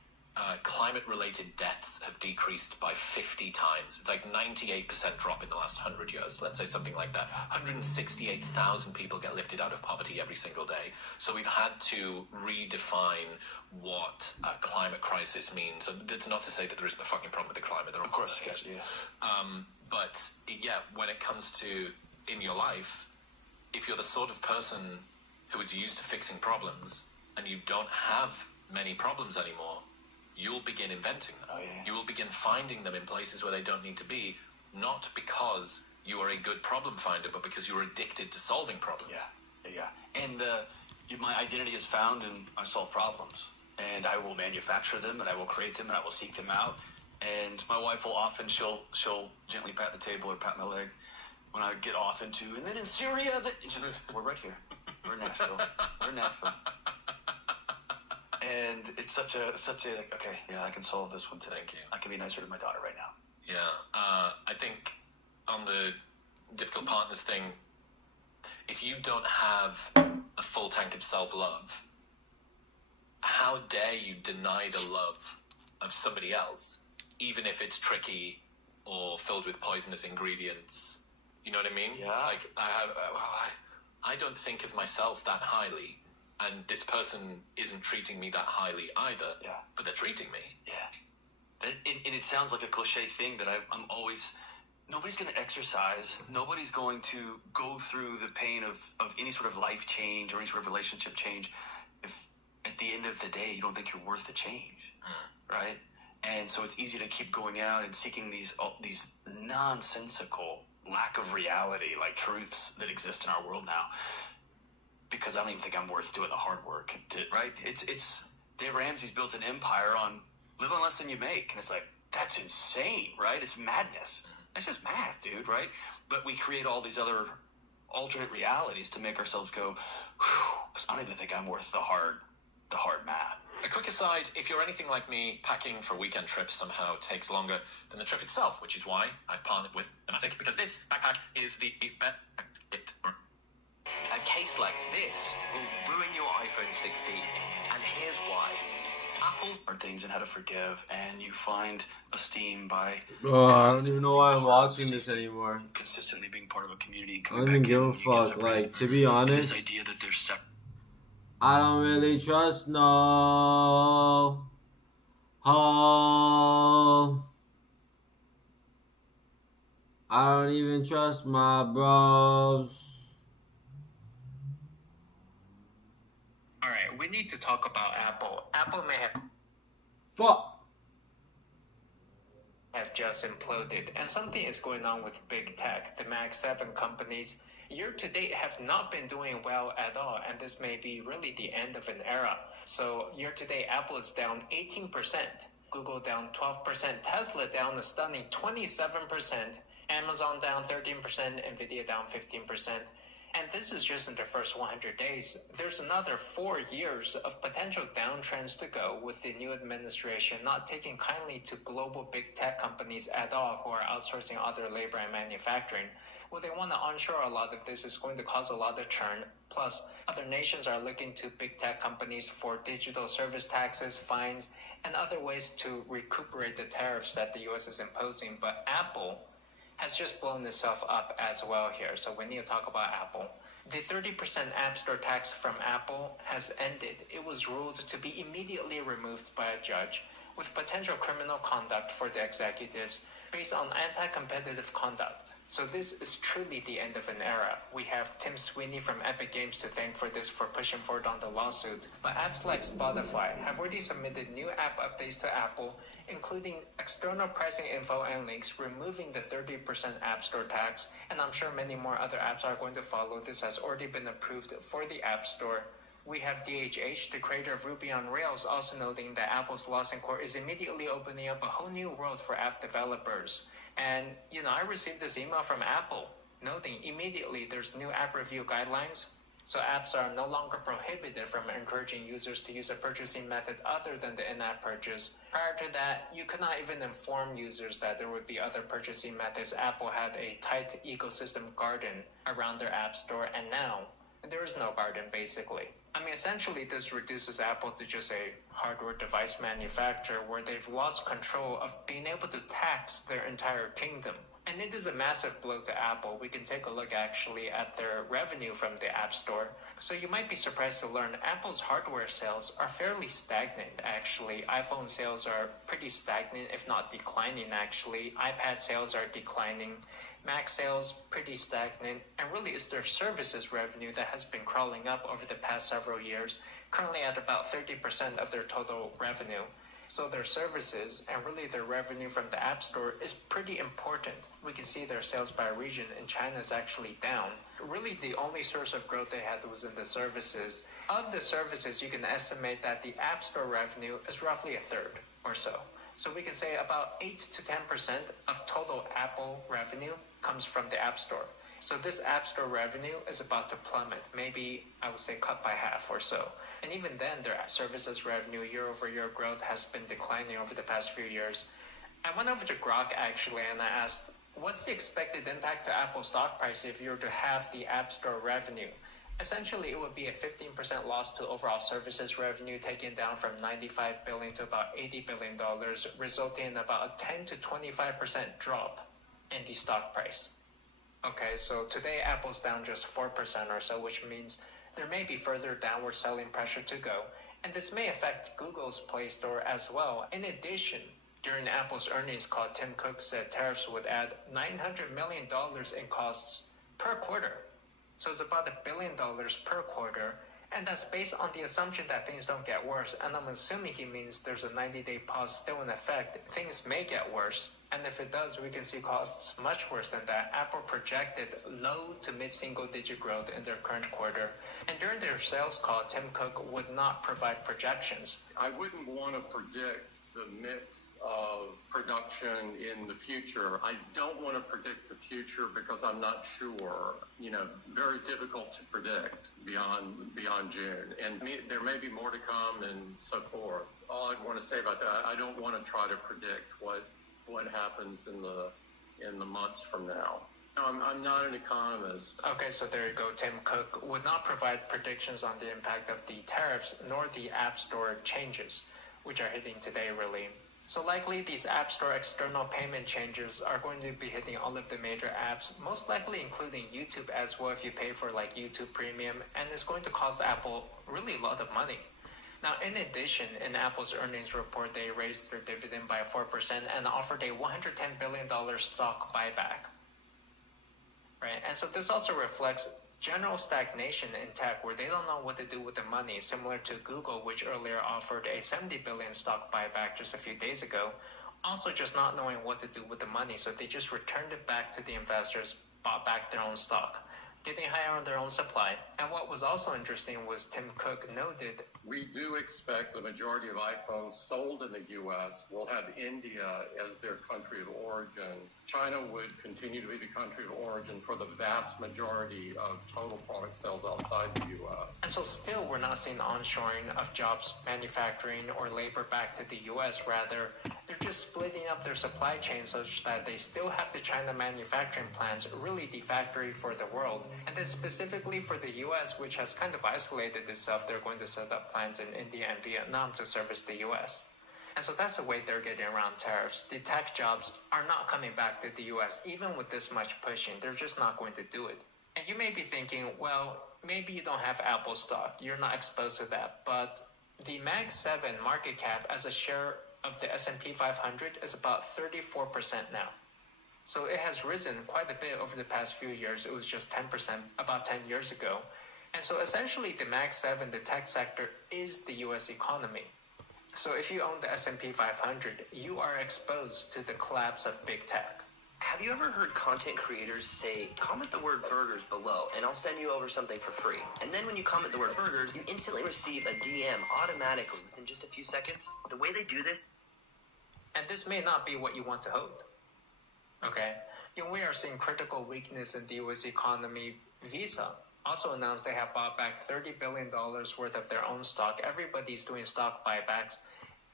climate-related deaths have decreased by 50 times. It's like 98% drop in the last 100 years. Let's say something like that. 168,000 people get lifted out of poverty every single day. So we've had to redefine what a climate crisis means. And that's not to say that there isn't a fucking problem with the climate. There, Of course, is. yeah. But yeah, when it comes to in your life, if you're the sort of person who is used to fixing problems and you don't have many problems anymore, you'll begin inventing them. Oh, yeah. You will begin finding them in places where they don't need to be, not because you are a good problem finder, but because you're addicted to solving problems. Yeah. And my identity is found in I solve problems, and I will manufacture them, and I will create them, and I will seek them out. And my wife will often she'll gently pat the table or pat my leg when I get off into, and then in Syria, we're right here. We're in Nashville. And it's such a okay, yeah, I can solve this one today. Thank you. I can be nicer to my daughter right now. Yeah, I think on the difficult partners thing, if you don't have a full tank of self-love, how dare you deny the love of somebody else, even if it's tricky or filled with poisonous ingredients? You know what I mean? Yeah. Like, I don't think of myself that highly, and this person isn't treating me that highly either. Yeah. But they're treating me. Yeah. And it sounds like a cliche thing that I'm always... Nobody's going to exercise. Nobody's going to go through the pain of any sort of life change or any sort of relationship change if at the end of the day you don't think you're worth the change, right? And so it's easy to keep going out and seeking these nonsensical lack of reality, like truths that exist in our world now, because I don't even think I'm worth doing the hard work, right? It's Dave Ramsey's built an empire on live on less than you make, and it's like, that's insane, right? It's madness. It's just math, dude, right? But we create all these other alternate realities to make ourselves go, whew, I don't even think I'm worth the hard math. A quick aside, if you're anything like me, packing for weekend trips somehow takes longer than the trip itself, which is why I've partnered with Dematic, because this backpack is the best. A case like this will ruin your iPhone 16, and here's why. Apple's Hard things and how to forgive, and you find esteem by I don't even know why I'm watching this anymore. consistently being part of a community. I don't even give a fuck. Like, to be honest, this idea that there's separate. I don't really trust no hoe. I don't even trust my bros. Alright, we need to talk about Apple. Apple may Fuck. have just imploded, and something is going on with big tech. The Mag 7 companies, year to date, have not been doing well at all, and this may be really the end of an era. So, year to date, Apple is down 18%, Google down 12%, Tesla down a stunning 27%, Amazon down 13%, Nvidia down 15%. And this is just in the first 100 days. There's another 4 years of potential downtrends to go, with the new administration not taking kindly to global big tech companies at all who are outsourcing other labor and manufacturing. Well, they want to onshore a lot of this is going to cause a lot of churn. Plus, other nations are looking to big tech companies for digital service taxes, fines, and other ways to recuperate the tariffs that the US is imposing. But Apple has just blown itself up as well here, so we need to talk about Apple. The 30% App Store tax from Apple has ended. It was ruled to be immediately removed by a judge, with potential criminal conduct for the executives based on anti-competitive conduct. So this is truly the end of an era. We have Tim Sweeney from Epic Games to thank for this for pushing forward on the lawsuit. But apps like Spotify have already submitted new app updates to Apple, including external pricing info and links, removing the 30% App Store tax, and I'm sure many more other apps are going to follow. This has already been approved for the App Store. We have DHH, the creator of Ruby on Rails, also noting that Apple's loss in court is immediately opening up a whole new world for app developers. And, I received this email from Apple noting immediately there's new app review guidelines. So apps are no longer prohibited from encouraging users to use a purchasing method other than the in-app purchase. Prior to that, you could not even inform users that there would be other purchasing methods. Apple had a tight ecosystem garden around their app store, and now there is no garden, basically. Essentially, this reduces Apple to just a hardware device manufacturer where they've lost control of being able to tax their entire kingdom. And it is a massive blow to Apple. We can take a look actually at their revenue from the App Store. So you might be surprised to learn Apple's hardware sales are fairly stagnant, actually. iPhone sales are pretty stagnant, if not declining, actually. iPad sales are declining. Mac sales pretty stagnant, and really it's their services revenue that has been crawling up over the past several years, currently at about 30% of their total revenue. So their services and really their revenue from the App Store is pretty important. We can see their sales by region, and China is actually down. Really the only source of growth they had was in the services. Of the services, you can estimate that the App Store revenue is roughly a third or so. So we can say about 8 to 10% of total Apple revenue comes from the App Store. So this App Store revenue is about to plummet, maybe I would say cut by half or so. And even then, their services revenue year-over-year growth has been declining over the past few years. I went over to Grok actually and I asked, what's the expected impact to Apple stock price if you were to have the App Store revenue? Essentially, it would be a 15% loss to overall services revenue, taken down from $95 billion to about $80 billion, resulting in about a 10 to 25% drop in the stock price. Okay, so today Apple's down just 4% or so, which means there may be further downward selling pressure to go, and this may affect Google's Play Store as well. In addition, during Apple's earnings call, Tim Cook said tariffs would add $900 million in costs per quarter. So it's about $1 billion per quarter, and that's based on the assumption that things don't get worse, and I'm assuming he means there's a 90-day pause still in effect. Things may get worse, and if it does, we can see costs much worse than that. Apple projected low to mid-single-digit growth in their current quarter, and during their sales call, Tim Cook would not provide projections. I wouldn't want to predict the mix of production in the future. I don't want to predict the future because I'm not sure. Very difficult to predict beyond June. And there may be more to come and so forth. All I'd want to say about that, I don't want to try to predict what happens in the months from now. No, I'm not an economist. Okay, so there you go. Tim Cook would not provide predictions on the impact of the tariffs nor the App Store changes, which are hitting today, really. So likely these App Store external payment changes are going to be hitting all of the major apps, most likely including YouTube as well if you pay for like YouTube Premium, and it's going to cost Apple really a lot of money. Now, in addition, in Apple's earnings report, they raised their dividend by 4% and offered a $110 billion stock buyback. Right? And so this also reflects general stagnation in tech where they don't know what to do with the money, similar to Google, which earlier offered a $70 billion stock buyback just a few days ago, also just not knowing what to do with the money, so they just returned it back to the investors, bought back their own stock, getting higher on their own supply. And what was also interesting was Tim Cook noted, we do expect the majority of iPhones sold in the U.S. will have India as their country of origin. China would continue to be the country of origin for the vast majority of total product sales outside the U.S. And so still we're not seeing onshoring of jobs, manufacturing, or labor back to the U.S. Rather, they're just splitting up their supply chain such that they still have the China manufacturing plants, really the factory for the world. And then specifically for the U.S., which has kind of isolated itself, they're going to set up plants in India and Vietnam to service the U.S. And so that's the way they're getting around tariffs. The tech jobs are not coming back to the U.S. Even with this much pushing, they're just not going to do it. And you may be thinking, well, maybe you don't have Apple stock. You're not exposed to that. But the Mag 7 market cap as a share of the S&P 500 is about 34% now. So it has risen quite a bit over the past few years. It was just 10% about 10 years ago. And so essentially the Mag 7, the tech sector, is the US economy. So if you own the S&P 500, you are exposed to the collapse of big tech. Have you ever heard content creators say, comment the word burgers below and I'll send you over something for free? And then when you comment the word burgers, you instantly receive a DM automatically within just a few seconds? The way they do this... And this may not be what you want to hold. Okay? We are seeing critical weakness in the US economy. Visa also announced they have bought back $30 billion worth of their own stock. Everybody's doing stock buybacks.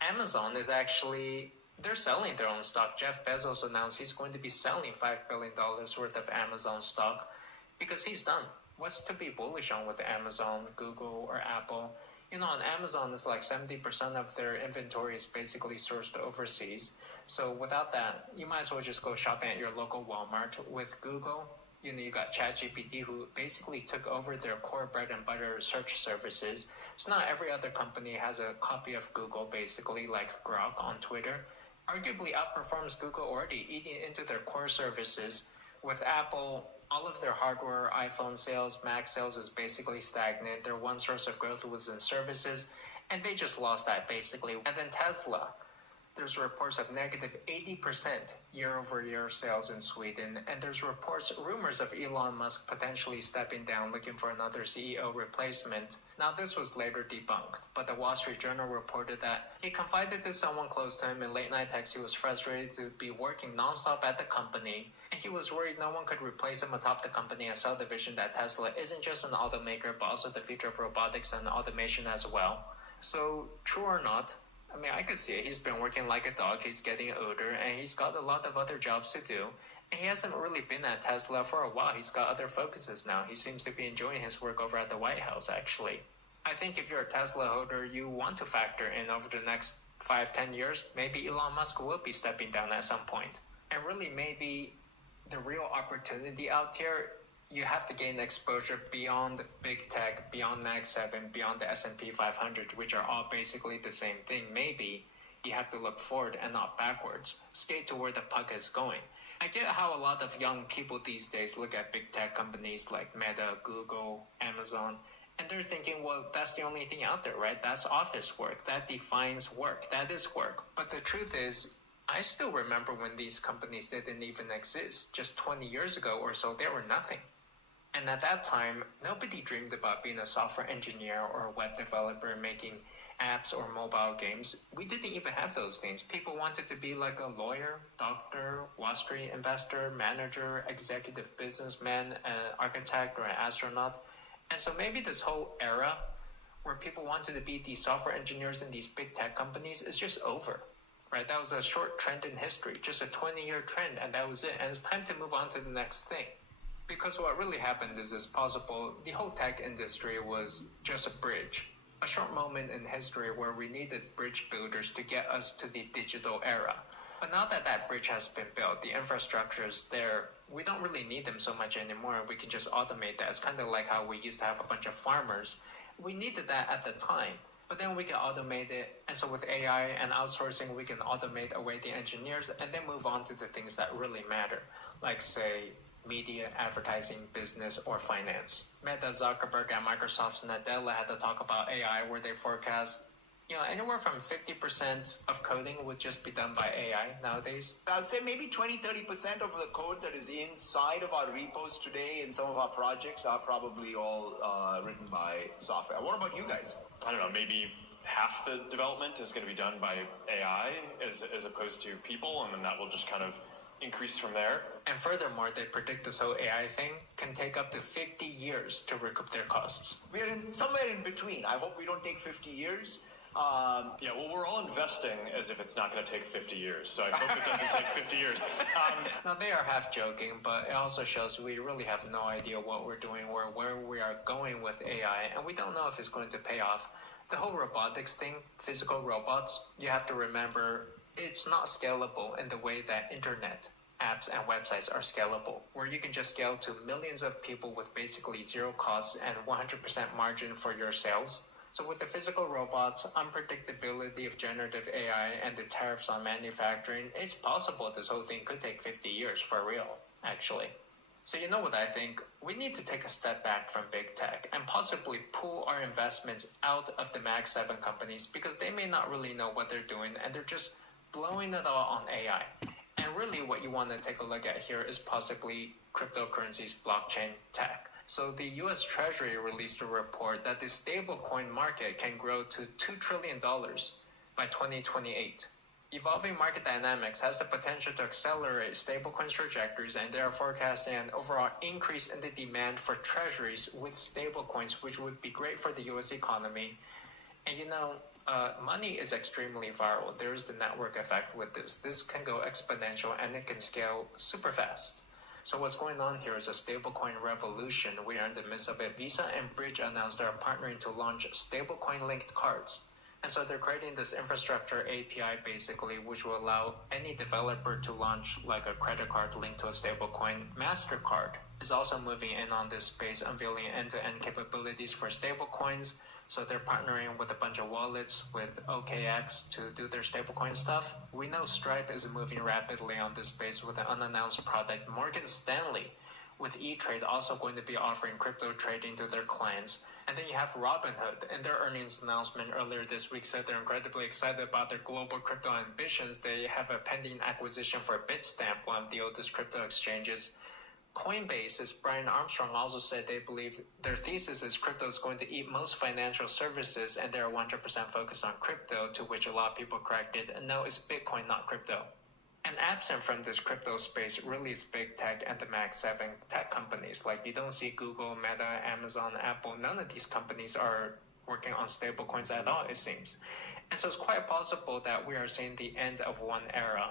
Amazon is actually... they're selling their own stock. Jeff Bezos announced he's going to be selling $5 billion worth of Amazon stock because he's done. What's to be bullish on with Amazon, Google, or Apple? On Amazon, it's like 70% of their inventory is basically sourced overseas. So without that, you might as well just go shopping at your local Walmart. With Google, you got ChatGPT, who basically took over their core bread and butter search services. So now every other company has a copy of Google, basically, like Grok on Twitter. Arguably outperforms Google already, eating into their core services. With Apple, all of their hardware, iPhone sales, Mac sales is basically stagnant. Their one source of growth was in services, and they just lost that basically. And then Tesla, there's reports of negative 80% year-over-year sales in Sweden, and there's rumors of Elon Musk potentially stepping down, looking for another CEO replacement. Now, this was later debunked, but the Wall Street Journal reported that he confided to someone close to him in late-night texts he was frustrated to be working nonstop at the company, and he was worried no one could replace him atop the company and sell the vision that Tesla isn't just an automaker, but also the future of robotics and automation as well. So, true or not, I could see it. He's been working like a dog, he's getting older, and he's got a lot of other jobs to do. And he hasn't really been at Tesla for a while. He's got other focuses now. He seems to be enjoying his work over at the White House, actually. I think if you're a Tesla holder, you want to factor in over the next 5-10 years, maybe Elon Musk will be stepping down at some point. And really, maybe the real opportunity out here, you have to gain exposure beyond big tech, beyond Mag 7, beyond the S&P 500, which are all basically the same thing. Maybe you have to look forward and not backwards. Skate to where the puck is going. I get how a lot of young people these days look at big tech companies like Meta, Google, Amazon, and they're thinking, well, that's the only thing out there, right? That's office work. That defines work. That is work. But the truth is, I still remember when these companies didn't even exist. Just 20 years ago or so, they were nothing. And at that time, nobody dreamed about being a software engineer or a web developer making apps or mobile games. We didn't even have those things. People wanted to be like a lawyer, doctor, Wall Street investor, manager, executive businessman, an architect, or an astronaut. And so maybe this whole era where people wanted to be these software engineers in these big tech companies is just over. Right? That was a short trend in history, just a 20-year trend, and that was it. And it's time to move on to the next thing. Because what really happened is possible. The whole tech industry was just a bridge, a short moment in history where we needed bridge builders to get us to the digital era. But now that that bridge has been built, the infrastructure is there, we don't really need them so much anymore. We can just automate that. It's kind of like how we used to have a bunch of farmers. We needed that at the time, but then we can automate it. And so with AI and outsourcing, we can automate away the engineers and then move on to the things that really matter, like say, media, advertising, business, or finance. Meta, Zuckerberg, and Microsoft's Nadella had to talk about AI, where they forecast, anywhere from 50% of coding would just be done by AI nowadays. I'd say maybe 20-30% of the code that is inside of our repos today in some of our projects are probably all written by software. What about you guys? I don't know, maybe half the development is going to be done by AI as opposed to people, and then that will just kind of increase from there. And furthermore, they predict this whole AI thing can take up to 50 years to recoup their costs. We're somewhere in between. I hope we don't take 50 years. We're all investing as if it's not going to take 50 years, so I hope it doesn't take 50 years. Now, they are half joking, but it also shows we really have no idea what we're doing or where we are going with AI, and we don't know if it's going to pay off. The whole robotics thing, physical robots, you have to remember, it's not scalable in the way that internet apps and websites are scalable, where you can just scale to millions of people with basically zero costs and 100% margin for your sales. So with the physical robots, unpredictability of generative AI, and the tariffs on manufacturing, it's possible this whole thing could take 50 years for real, actually. So you know what I think? We need to take a step back from big tech and possibly pull our investments out of the Mag 7 companies because they may not really know what they're doing and they're just blowing it all on AI. And really what you want to take a look at here is possibly cryptocurrencies, blockchain tech. So the US Treasury released a report that the stablecoin market can grow to $2 trillion by 2028. Evolving market dynamics has the potential to accelerate stablecoins trajectories, and they are forecasting an overall increase in the demand for treasuries with stablecoins, which would be great for the US economy. And money is extremely viral. There is the network effect with this. This can go exponential and it can scale super fast. So what's going on here is a stablecoin revolution. We are in the midst of it. Visa and Bridge announced they are partnering to launch stablecoin linked cards. And so they're creating this infrastructure API basically, which will allow any developer to launch like a credit card linked to a stablecoin. MasterCard is also moving in on this space, unveiling end-to-end capabilities for stablecoins. So they're partnering with a bunch of wallets with OKX to do their stablecoin stuff. We know Stripe is moving rapidly on this space with an unannounced product. Morgan Stanley with E-Trade also going to be offering crypto trading to their clients. And then you have Robinhood. In their earnings announcement earlier this week said they're incredibly excited about their global crypto ambitions. They have a pending acquisition for Bitstamp, one of the oldest crypto exchanges. Coinbase, as Brian Armstrong also said, they believe their thesis is crypto is going to eat most financial services, and they're 100% focused on crypto, to which a lot of people corrected. And no, it's Bitcoin, not crypto. And absent from this crypto space really is big tech and the Mag 7 tech companies. Like you don't see Google, Meta, Amazon, Apple. None of these companies are working on stablecoins at all, it seems. And so it's quite possible that we are seeing the end of one era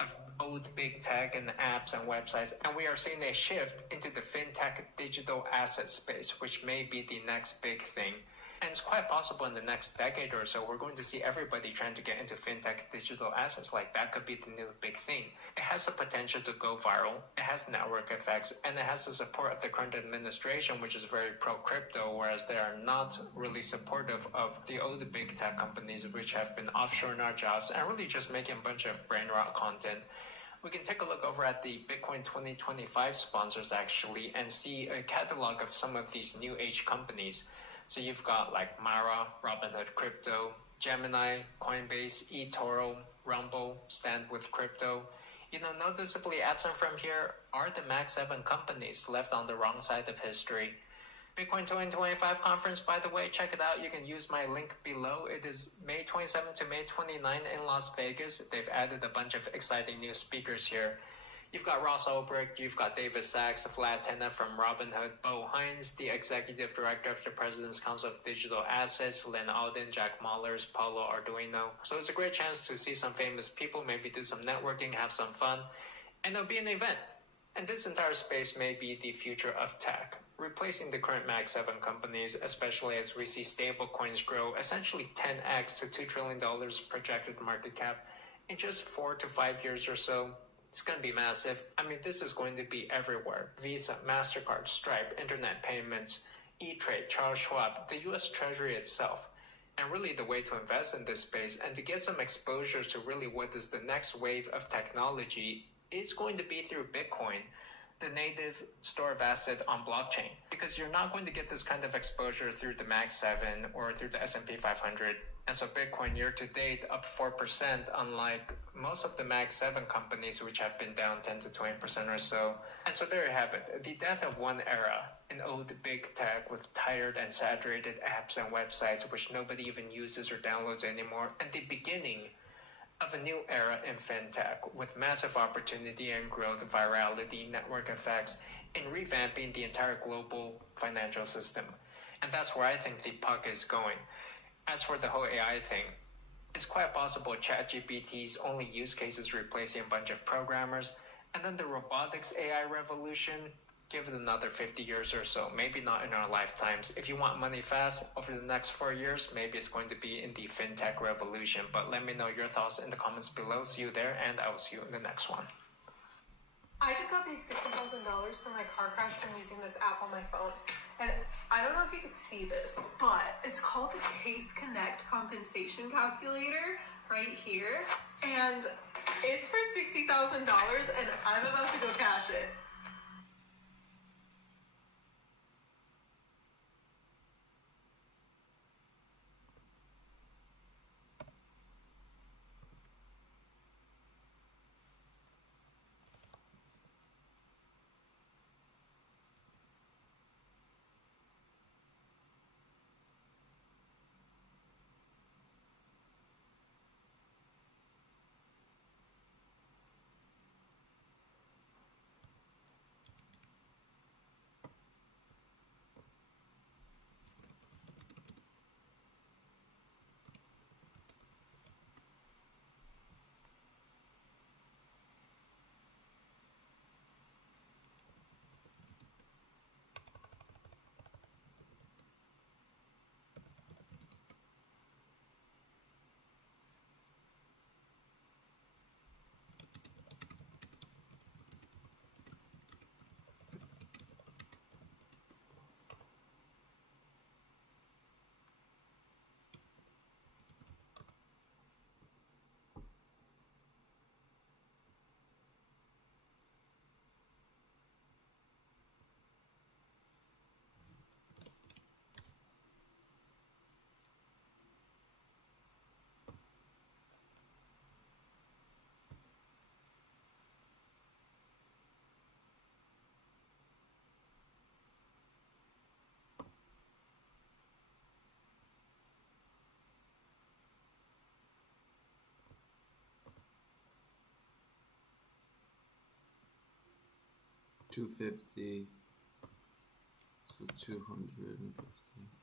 of old big tech and apps and websites, and we are seeing a shift into the fintech digital asset space, which may be the next big thing. And it's quite possible in the next decade or so, we're going to see everybody trying to get into fintech digital assets. Like that could be the new big thing. It has the potential to go viral. It has network effects, and it has the support of the current administration, which is very pro-crypto, whereas they are not really supportive of the old big tech companies, which have been offshoring our jobs and really just making a bunch of brain rot content. We can take a look over at the Bitcoin 2025 sponsors actually and see a catalog of some of these new age companies. So you've got like Mara, Robinhood Crypto, Gemini, Coinbase, eToro, Rumble, Stand with Crypto. Noticeably absent from here are the Mag 7 companies left on the wrong side of history. Bitcoin 2025 conference, by the way, check it out. You can use my link below. It is May 27 to May 29 in Las Vegas. They've added a bunch of exciting new speakers here. You've got Ross Ulbricht, you've got David Sachs, Vlad Tena from Robinhood, Bo Hines, the Executive Director of the President's Council of Digital Assets, Lynn Alden, Jack Mallers, Paulo Arduino. So it's a great chance to see some famous people, maybe do some networking, have some fun, and it'll be an event. And this entire space may be the future of tech, replacing the current Mag 7 companies, especially as we see stable coins grow essentially 10x to $2 trillion projected market cap in just 4 to 5 years or so. It's going to be massive. I mean, this is going to be everywhere. Visa, MasterCard, Stripe, internet payments, E-Trade, Charles Schwab, the US Treasury itself. And really the way to invest in this space and to get some exposure to really what is the next wave of technology is going to be through Bitcoin, the native store of asset on blockchain. Because you're not going to get this kind of exposure through the Mag 7 or through the S&P 500. And so Bitcoin year to date up 4%, unlike most of the Mag 7 companies, which have been down 10 to 20% or so. And so there you have it, the death of one era, an old big tech with tired and saturated apps and websites which nobody even uses or downloads anymore, and the beginning of a new era in fintech with massive opportunity and growth, virality, network effects, in revamping the entire global financial system. And that's where I think the puck is going. As for the whole AI thing, it's quite possible ChatGPT's only use case is replacing a bunch of programmers, and then the robotics AI revolution, give it another 50 years or so, maybe not in our lifetimes. If you want money fast, over the next 4 years, maybe it's going to be in the fintech revolution. But let me know your thoughts in the comments below. See you there, and I will see you in the next one. I just got paid $60,000 for my car crash from using this app on my phone. And I don't know if you can see this, but it's called the Case Connect Compensation Calculator right here. And it's for $60,000 and I'm about to go cash it. $250, so $250.